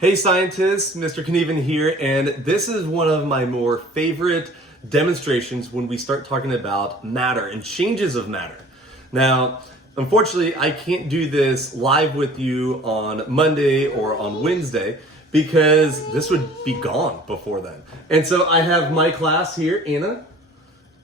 Hey scientists, Mr. Knieven here, and this is one of my more favorite demonstrations when we start talking about matter and changes of matter. Now, unfortunately, I can't do this live with you on Monday or on Wednesday because this would be gone before then. And so I have my class here, Anna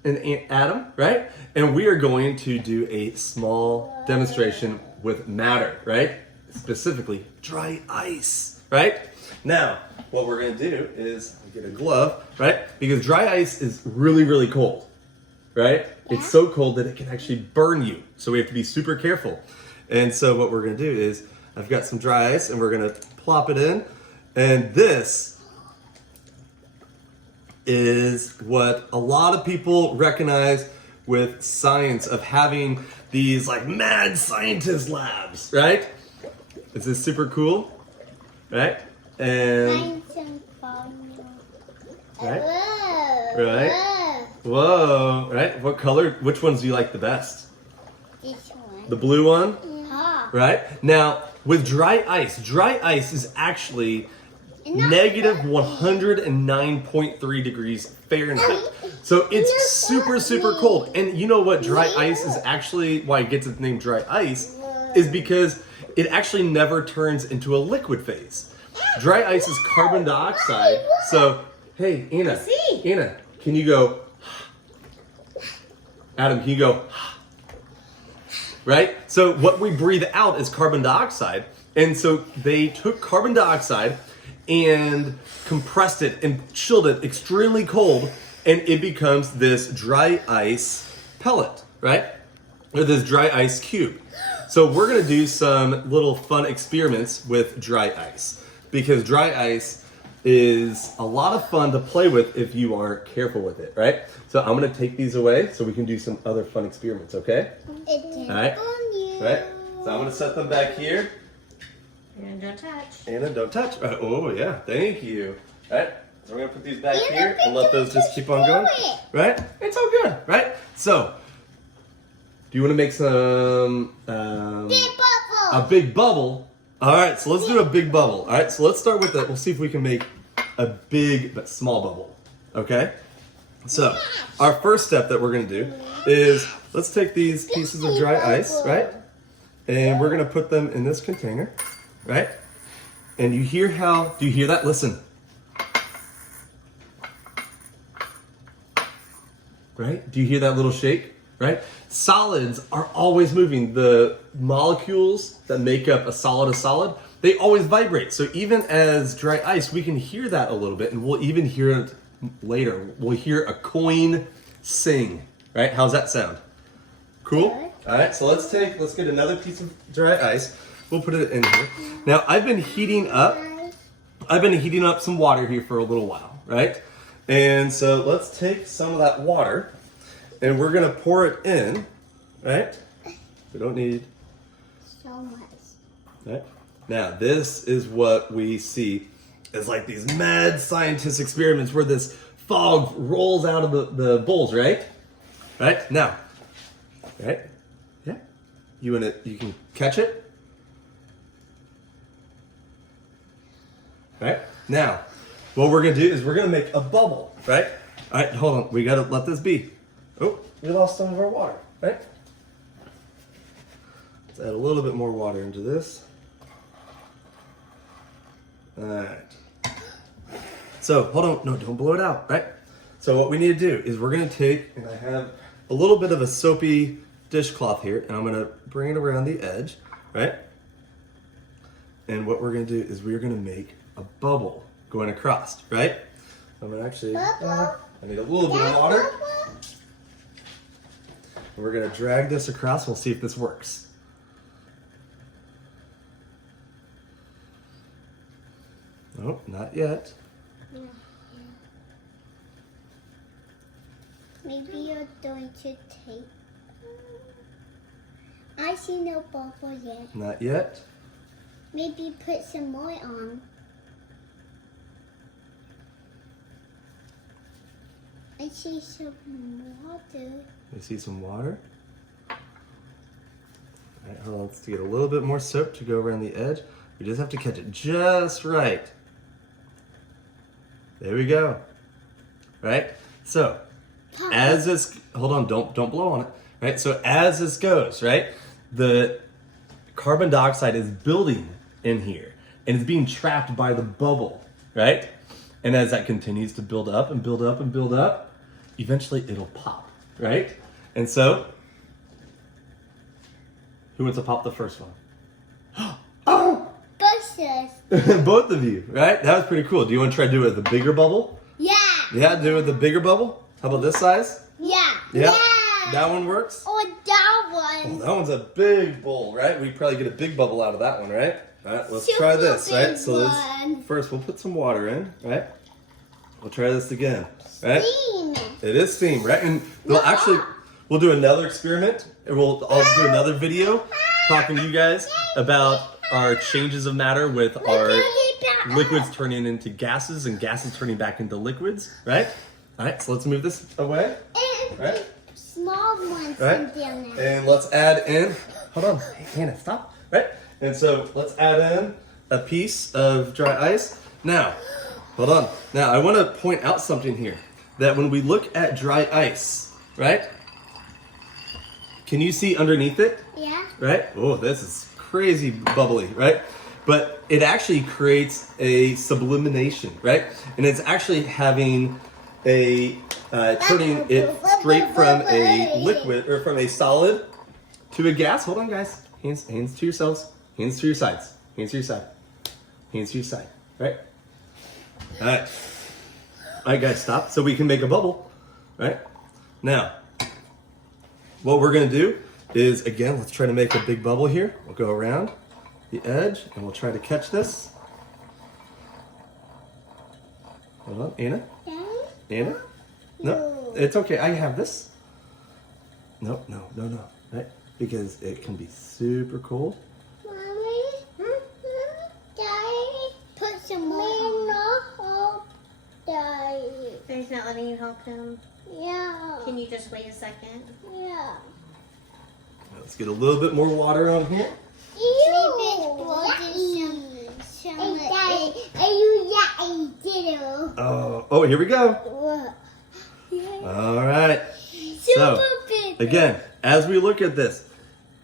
and Adam, right? And we are going to do a small demonstration with matter, right? Specifically, dry ice, right? Now, what we're gonna do is get a glove, right? Because dry ice is really, really cold, right? It's so cold that it can actually burn you. So we have to be super careful. And so what we're gonna do is, I've got some dry ice and we're gonna plop it in. And this is what a lot of people recognize with science of having these like mad scientist labs, right? Is this super cool? Right? And right? Whoa, right? What color, which ones do you like the best? This one. The blue one? Yeah. Right? Now, with dry ice is actually negative 109.3 degrees Fahrenheit. So it's super, super cold. And you know what dry ice is actually, why it gets its name dry ice, is because it actually never turns into a liquid phase. Dry ice is carbon dioxide. So, hey, Anna, can you go, Adam, can you go, right? So what we breathe out is carbon dioxide. And so they took carbon dioxide and compressed it and chilled it extremely cold, and it becomes this dry ice pellet, right? Or this dry ice cube. So we're gonna do some little fun experiments with dry ice, because dry ice is a lot of fun to play with if you aren't careful with it, right? So I'm gonna take these away so we can do some other fun experiments, okay? All right, right? So I'm gonna set them back here. And don't touch. Anna, don't touch. Oh, yeah, thank you. Right? So we're gonna put these back here and let those just keep on going. Right? It's all good, right? So, do you wanna make some, a big bubble? All right, so let's do a big bubble. All right, so let's start with that. We'll see if we can make a big but small bubble, okay? So, our first step that we're gonna do is, let's take these pieces of dry ice, right? And we're gonna put them in this container. Right? And you hear how, do you hear that? Listen. Right? Do you hear that little shake? Right? Solids are always moving. The molecules that make up a solid, they always vibrate. So even as dry ice, we can hear that a little bit, and we'll even hear it later. We'll hear a coin sing. Right? How's that sound? Cool? All right, so let's get another piece of dry ice. We'll put it in here. Now, I've been heating up some water here for a little while, right? And so let's take some of that water and we're gonna pour it in, right? We don't need So much. right? Now, this is what we see as like these mad scientist experiments where this fog rolls out of the bowls, right? Right? Now, right? Yeah. You can catch it? Right? Now, what we're gonna do is we're gonna make a bubble, right? All right, hold on, we gotta let this be. Oh, we lost some of our water, right? Let's add a little bit more water into this. All right. So, hold on, no, don't blow it out, right? So what we need to do is we're gonna take, and I have a little bit of a soapy dishcloth here, and I'm gonna bring it around the edge, right? And what we're gonna do is we're gonna make a bubble going across, right? I'm gonna actually, I need a little bit of water. And we're gonna drag this across. We'll see if this works. Nope, not yet. Maybe you're going to take. I see no bubble yet. Not yet. Maybe put some more on. I see some water. You see some water? All right, hold on, let's get a little bit more soap to go around the edge. We just have to catch it just right. There we go. Right? So, as this, hold on, don't blow on it. Right? So as this goes, right, the carbon dioxide is building in here and it's being trapped by the bubble, right? And as that continues to build up and build up and build up, eventually it'll pop, right? And so, who wants to pop the first one? Oh! Buses. Both of you, right? That was pretty cool. Do you want to try to do it with a bigger bubble? Yeah. Yeah, do it with a bigger bubble? How about this size? Yeah. Yeah. That one works? Or that Oh, one. that one's a big bowl, right? We probably get a big bubble out of that one, right? All right, let's Super try this, right? big So one. first we'll put some water in, right? We'll try this again, right? Steam. It is steam, right? And we'll do another experiment, and I'll do another video talking to you guys about our changes of matter with our liquids turning into gases and gases turning back into liquids, right? All right, so let's move this away, And right? small ones Right? down there. And let's add in, hold on, hey, Hannah, stop, right? And so let's add in a piece of dry ice. Now, hold on. Now, I want to point out something here, that when we look at dry ice, right? Can you see underneath it, Yeah. right? Oh, this is crazy bubbly, right? But it actually creates a sublimation, right? And it's actually having a turning it straight from a liquid or from a solid to a gas. Hold on, guys. Hands to yourselves. Hands to your sides. Hands to your side. Hands to your side. Right? All right. All right, guys, stop so we can make a bubble. Right? Now, what we're gonna do is, again, let's try to make a big bubble here. We'll go around the edge and we'll try to catch this. Hold on, Anna. Anna? No, it's okay. I have this. No. Right? Because it can be super cold. Mommy, Daddy, put some more. Not help Daddy. Daddy's not letting you help him. Yeah. Can you just wait a second? Yeah. Let's get a little bit more water on here. Oh, here we go. All right. So, again, as we look at this,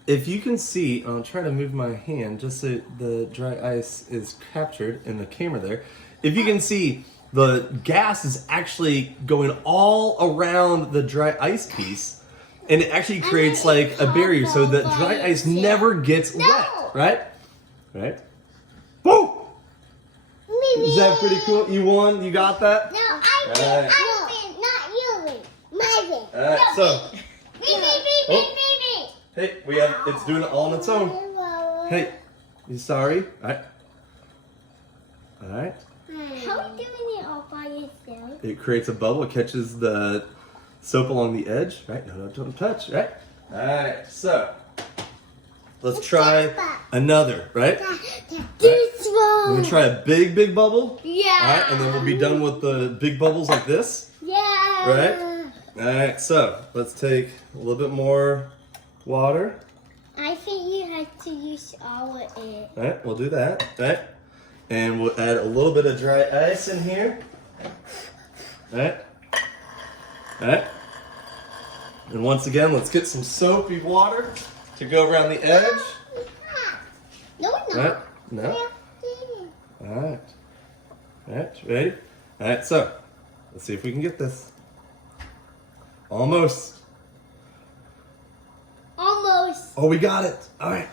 if you can see, I'll try to move my hand just so the dry ice is captured in the camera there. If you can see, the gas is actually going all around the dry ice piece, and it actually creates like a barrier so that dry ice never gets wet, right? Right? Woo! Is that pretty cool? You won? You got that? No, I win. Right. I win, not you win. My win. All right, so, Me. hey, it's doing it all on its own. Hey, you sorry? All right. All right. How are you doing it all by yourself? It creates a bubble, catches the soap along the edge, right? No, don't touch, right? All right, so let's try another, right? This We're one. gonna try a big bubble. Yeah. All right, and then we'll be done with the big bubbles like this. Yeah. Right? All right, so let's take a little bit more water. I think you have to use all of it. All right, we'll do that, right? And we'll add a little bit of dry ice in here. All right? All right? And once again, let's get some soapy water to go around the edge. No, All no. right? No? All right. All right, ready? All right, so let's see if we can get this. Almost. Almost. Oh, we got it. All right.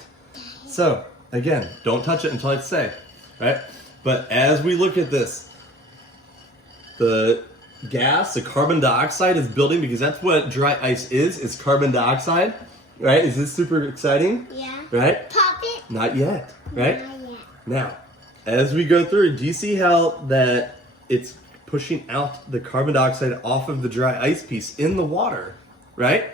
So, again, don't touch it until I say, right? But as we look at this, the gas, the carbon dioxide is building because that's what dry ice is carbon dioxide, right? Is this super exciting? Yeah. Right? Pop it. Not yet, right? Not yet. Now, as we go through, do you see how that it's pushing out the carbon dioxide off of the dry ice piece in the water, right?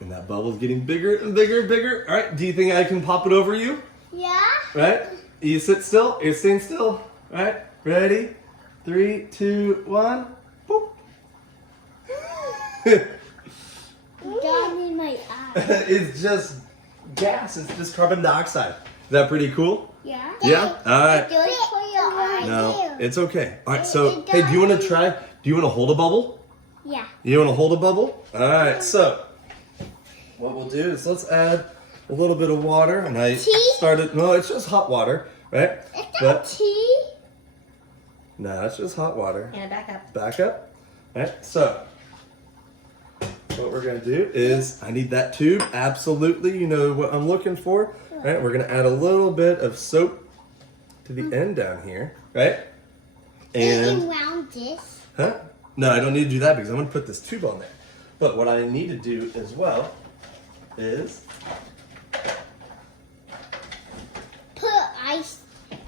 And that bubble's getting bigger and bigger and bigger. All right, do you think I can pop it over you? Yeah. Right? You sit still. You're staying still. All right, ready? 3, 2, 1. Boop. Got in my eye. It's just gas. It's just carbon dioxide. Is that pretty cool? Yeah. Yeah? Alright. Do it for your eye. No, it's okay. Alright, so, hey, do you want to try? Do you want to hold a bubble? Yeah. You want to hold a bubble? Alright, so, what we'll do is let's add a little bit of water. And I Tea? started, no, it's just hot water, right? Is that tea? No, it's just hot water. And back up. Back up. Alright, so, what we're going to do is, I need that tube, absolutely, you know what I'm looking for. Right, we're going to add a little bit of soap to the end down here, right? And And, around this. huh? No, I don't need to do that because I'm going to put this tube on there. But what I need to do as well is, Put ice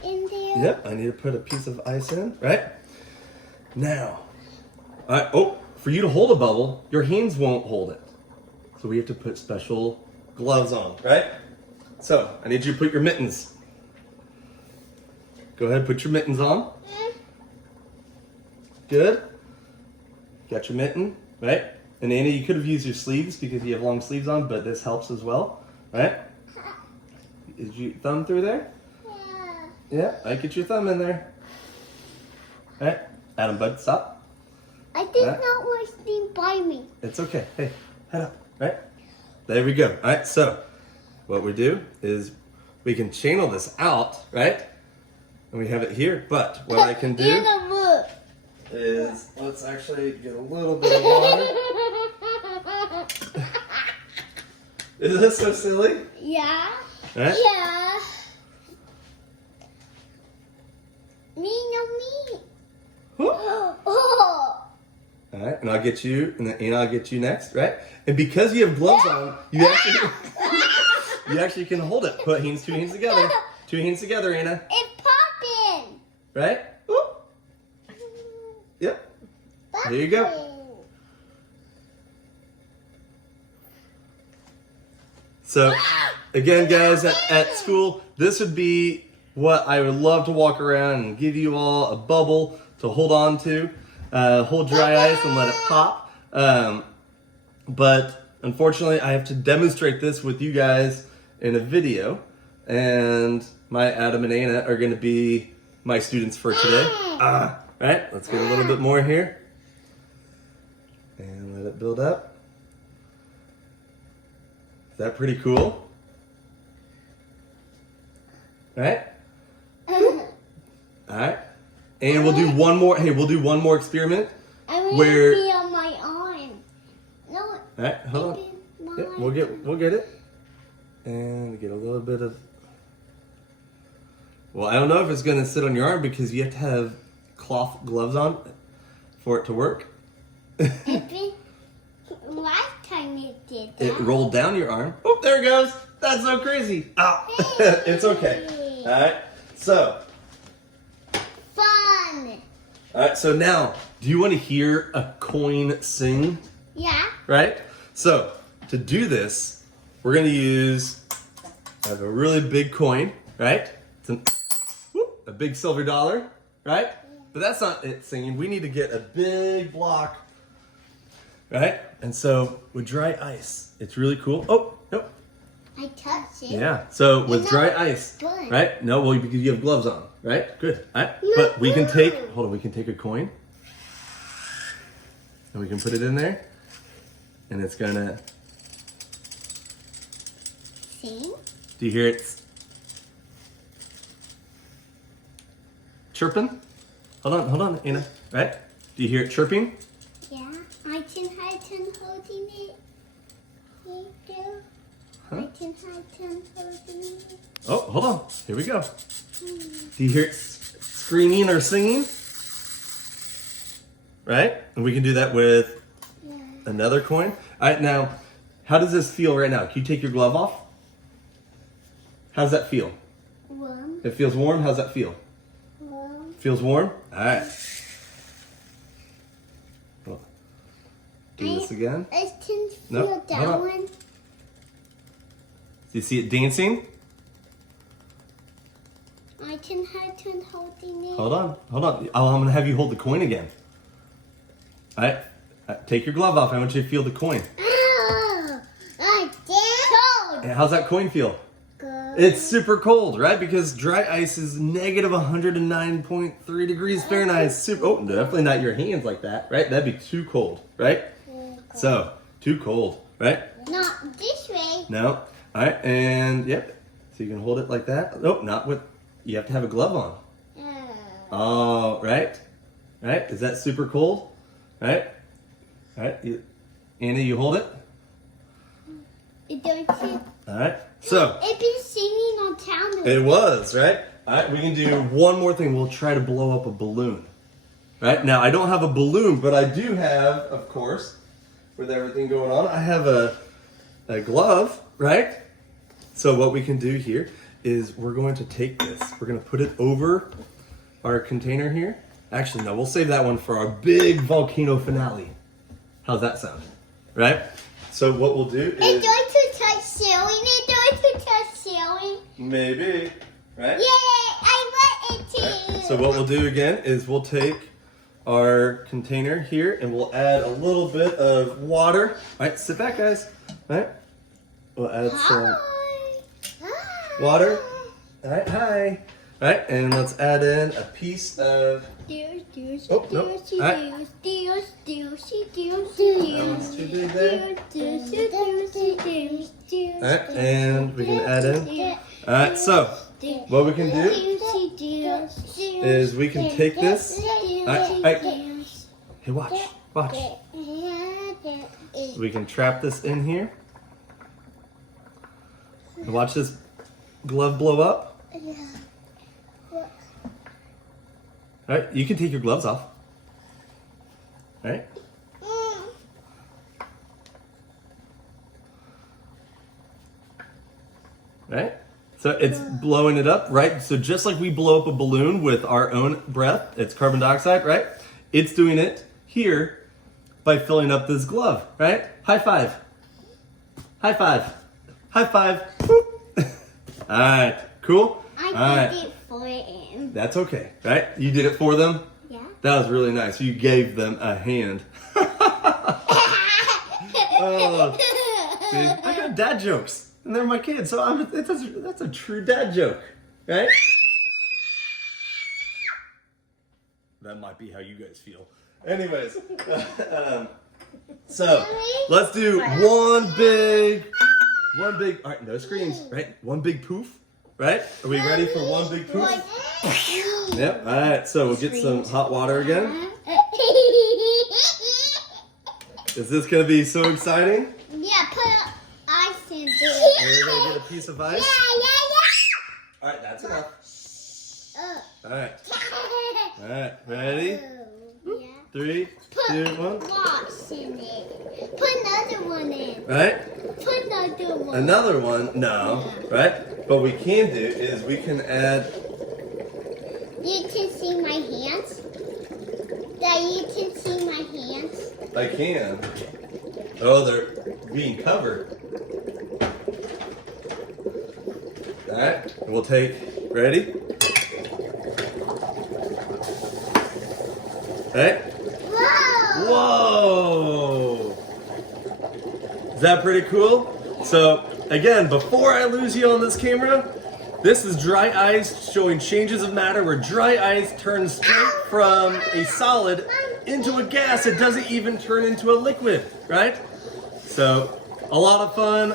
in there. yep, I need to put a piece of ice in, right? Now, oh, for you to hold a bubble, your hands won't hold it. So we have to put special gloves on, right? So, I need you to put your mittens. Go ahead, put your mittens on. Good. Got your mitten, right? And Anna, you could have used your sleeves because you have long sleeves on, but this helps as well, right? Is your thumb through there? Yeah. Yeah, I get your thumb in there. Right? Adam, bud, stop. I did Huh? not want to be by me. It's okay. Hey, head up. Right? There we go. All right, so what we do is we can channel this out, right? And we have it here, but what I can do Anna, look. is, let's actually get a little bit of water. Is this so silly? Yeah. Right? Yeah. Me, no me. Whoop. Oh. All right, and I'll get you, and then Anna, I'll get you next, right? And because you have gloves on, you actually can hold it. Put two hands together. Two hands together, Anna. It's popping. Right? Whoop. Yep. There you go. So, again, guys, at school, this would be what I would love to walk around and give you all a bubble to hold on to. Hold dry ice and let it pop. But unfortunately, I have to demonstrate this with you guys in a video. And my Adam and Anna are going to be my students for today. Right? Let's get a little bit more here. And let it build up. Is that pretty cool? Right? Alright. And we'll do one more. Hey, we'll do one more experiment. I want Where- to be on my arm. No. Alright, hold on. Yep, we'll get it. And get a little bit of. Well, I don't know if it's gonna sit on your arm because you have to have cloth gloves on for it to work. Last time it did It that. rolled down your arm. Oh, there it goes. That's so crazy. Ow. It's okay. Alright. So, Fun. alright, so now, do you want to hear a coin sing? Yeah. Right? So, to do this, we're going to use, I have a really big coin, right? It's a big silver dollar, right? But that's not it singing. We need to get a big block, right? And so, with dry ice, it's really cool. Oh, nope. I touched it. Yeah. So, with It's dry not ice, fun. right? No, well, because you have gloves on, right? Good. All right? But we can take, hold on, we can take a coin, and we can put it in there, and it's gonna, Sing. do you hear it chirping? Hold on, Anna. Right? Do you hear it chirping? Yeah. I can holding it. You do. Huh? I can holding it. Oh, hold on. Here we go. Do you hear it screaming or singing? Right? And we can do that with Yeah. another coin. All right, now, how does this feel right now? Can you take your glove off? How's that feel? Warm. It feels warm. How's that feel? Warm. Feels warm? All right. Well, do this again. I can feel Nope, that hold on. one. Do you see it dancing? I can holding it. Hold on. Oh, I'm going to have you hold the coin again. All right. Take your glove off. I want you to feel the coin. Oh, I did. And how's that coin feel? Good. It's super cold, right? Because dry ice is negative 109.3 degrees Fahrenheit. Super. Oh, definitely not your hands like that, right? That'd be too cold, right? So, too cold, right? Not this way. No. All right, and yep. So you can hold it like that. Nope, not with. You have to have a glove on. Oh, right, right. Is that super cold? Right, right. Anna, you hold it. It don't fit. All right. So It's been singing on town. it was right. All right. We can do one more thing. We'll try to blow up a balloon. Right now, I don't have a balloon, but I do have, of course, with everything going on, I have a glove. Right. So what we can do here is we're going to take this. We're going to put it over our container here. Actually, no, we'll save that one for our big volcano finale. How's that sound? Right? So what we'll do It's is... going to touch ceiling. It's going to touch ceiling. Maybe. Right? Yay! I want it to. Right. So what we'll do again is we'll take our container here and we'll add a little bit of water. All right, sit back, guys. All right? We'll add some Hi. water. All right, hi. All right, and let's add in a piece of... Oh, no. All right. That one's too big there. All right, and we can add in. All right, so what we can do is we can take this. All right. Hey, watch. We can trap this in here. And watch this glove blow up. All right, you can take your gloves off. All right. Right? So it's blowing it up, right? So just like we blow up a balloon with our own breath, it's carbon dioxide, right? It's doing it here by filling up this glove, right? High five. High five. High five. Boop. All right, cool? All right. I did it for him. That's okay, right? You did it for them? Yeah. That was really nice. You gave them a hand. Oh, see, I got dad jokes, and they're my kids, so that's a true dad joke, right? That might be how you guys feel. Anyways, so let's do one big, all right, no screams, right? One big poof, right? Are we ready for one big poof? Yep, all right, so we'll get some hot water again. Is this gonna be so exciting? Yeah, put ice in there. We're gonna get a piece of ice. Yeah. All right, that's enough. All right, Oh. all right, ready? Yeah. 3, 2, 1. Rocks in it. Put another one in. Right? Put another one. Another one? No. Right? What we can do is we can add. You can see my hands. That you can see my hands. I can. Oh, they're being covered. All right. We'll take. Ready? All right. Whoa! Whoa! Is that pretty cool? So, again, before I lose you on this camera, this is dry ice showing changes of matter where dry ice turns straight from a solid into a gas. It doesn't even turn into a liquid, right? So, a lot of fun.